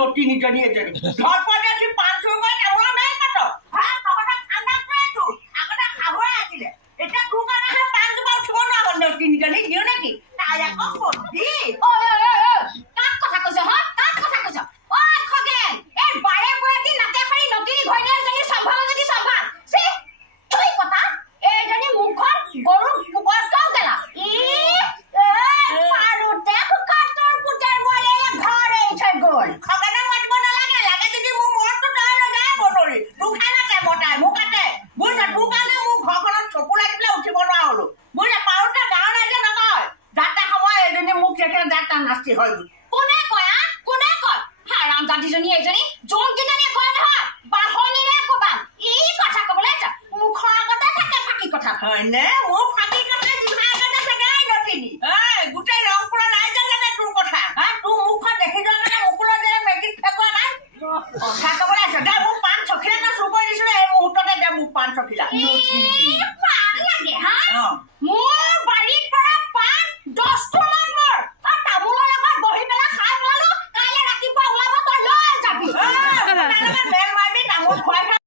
নটি নিজনি এজনী ঘৰপতে আছে 500 কৈ কামৰা নাই কত হা কটা ঠাণ্ডা পৰেটো আগতে খাবই আছিল এটা দুকানা হে 5 বা উঠিব না নটি নিজনি দিও নেকি তাই আকৌ পদি ঐ কাক কথা কৈছ হা কাক কথা কৈছ ঐ খগেন এই বাৰে বয়াতি নাতে খাৰি নকিনি ঘইনে এজনী সম্ভাল যদি সম্ভাল সে তুই কথা এজনী মুখৰ গৰু পুকৰ কাও গলা ই পাৰুতে পুকাটোৰ পুতেৰ বলে ঘৰ এই থৈ গল খগেনে মাতিব নালাগে লাগে যদি মোৰ মৰটো তই ৰগাই বনৰি দুখানাতে মতাই মুকাতে বুঝা দুকানে মোৰ ঘৰখনত চকু লাগিলে উঠিব নোৱাৰা হলো বুঝা পাৰুতে গাঁৱৰ ৰাইজে নকয় যাতে সময় এজনী মোক যেখানে যাতা নাস্তি হয় কোনে কয় হাৰাম জাতিজনী এজনী যোন কিজনী কয় নহয় বাহনিৰে কবা এই কথা কবলৈ যা মুখৰ আগতে থাকে ফাঁকি কথা হয়নে মোৰ ফাঁকি কথা জিভা আগতে থাকে নটিনি গোটেই ৰংপুৰা ৰাইজে জানে তোৰ কথা হা তোৰ মুখখন দেখি যোৱা মানে মুকুলৰ দৰে মেগিত ফেকুৱা নাই কথা ক'বলৈ আছে দে মোক পাণ চখিলা চুৰ কৰি দিছিলে এই মুহূৰ্ততে দে মোক পাণ চখিলা